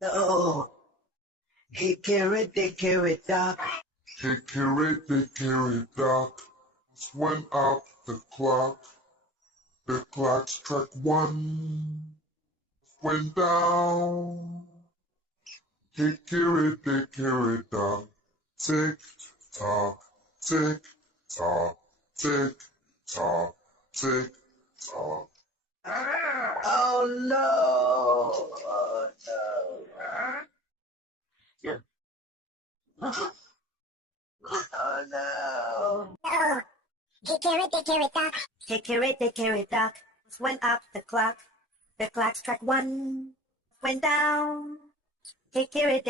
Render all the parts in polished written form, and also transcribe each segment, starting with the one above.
No. Hickory, dock. Hickory, dock. Went up the clock. The clock struck one. Went down. Hickory, dock. Tick tock, tick tock, tick tock, tick tock. Oh no! Oh no! Yeah. Oh no! No. Hickory, dock. Hickory, dock. Went up the clock. The clock struck one. Went down. Hickory,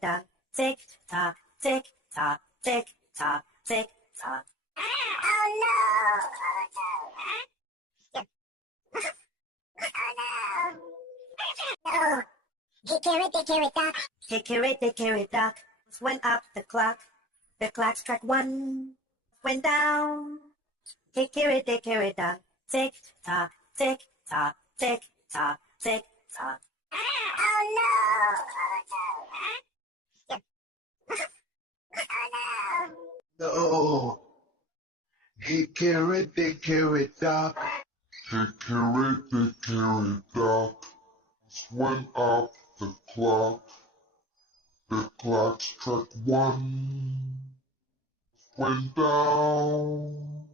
dock. Tick tock, tick tock, tick tock, tick tock. Oh no. Oh no. Yeah. Oh no. No. Hickory, dock. Hickory, dock. Went up the clock. The clock struck one. Went down. Hickory, dock. Tick tock, tick tock, tick tock, tick tock. Oh no. Oh no. Yeah. Oh no. No! Hickory, dock. Hickory, dock. Went up the clock. The clock struck one. Went down.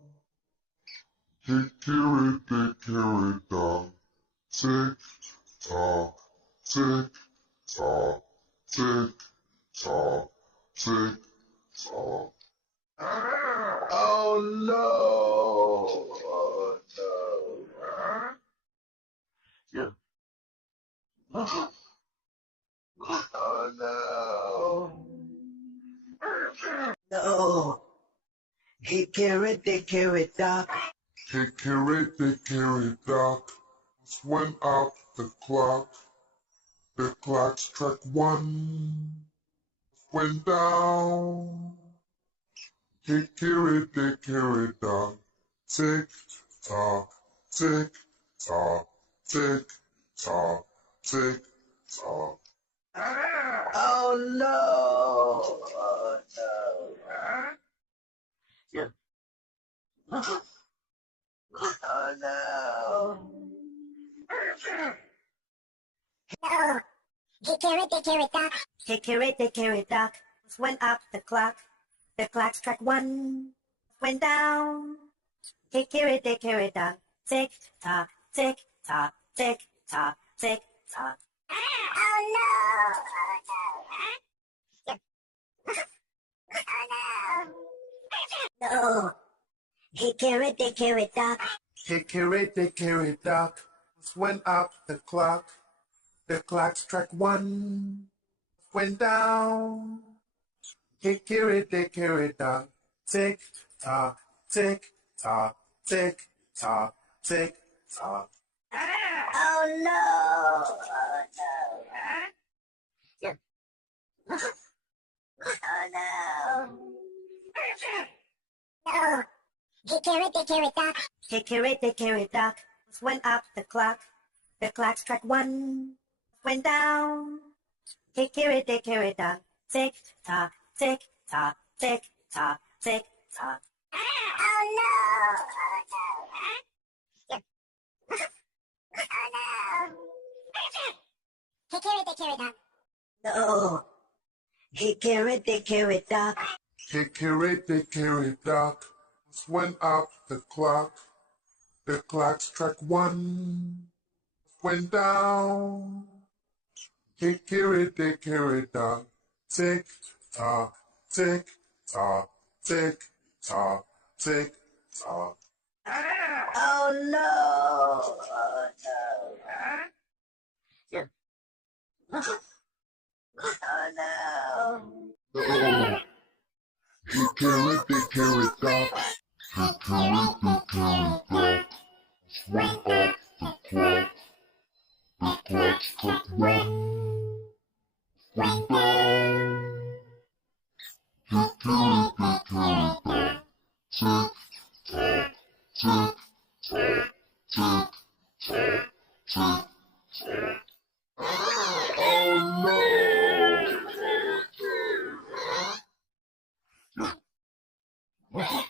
Hickory, dock. Tick tock, tick tock, tick tock, tick tock. Oh no! Oh no! Yeah. Oh no! No! Hickory, dock. Hickory, dock. Went up the clock. The clock struck one. Went down. Hickory, dock. Tick tock, tick tock, tick tock, tick tock. Oh no! Oh no! Yeah. Oh no! No. Hickory, dock. Hickory, dock. Went up the clock. The clock struck one. Went down. Hickory, dock. Tick tock, tick tock, tick tock, tick tock. Oh no. Oh no. Yeah. Oh no. No. Hickory, dock. Hickory, dock. Went up the clock. The clock struck one. Went down. Hickory, dock. Tick tock, tick tock, tick tock, tick tock. Oh no! Oh no! Yeah. Oh no! No. Hickory, dock. Hickory, dock. Went up the clock. The clock struck one. Went down. Hickory, dock. Tick tock, tick tock, tick tock, tick tock. Oh no. Oh no. Yeah. Oh no. Hickory, dock. No! Hickory, dock. Hickory, dock. Went up the clock. The clock struck one. Went down. Hickory, dock. Tick tock, tick tock, tick tock, tick tock. Oh no! Oh no! Yeah. Oh no! No. Hickory, dock. Hickory, dock. Went up the clock. The clock struck one. Went down. Hickory, dock. Tick tock, tick tock, tick tock, tick tock. Oh no! What?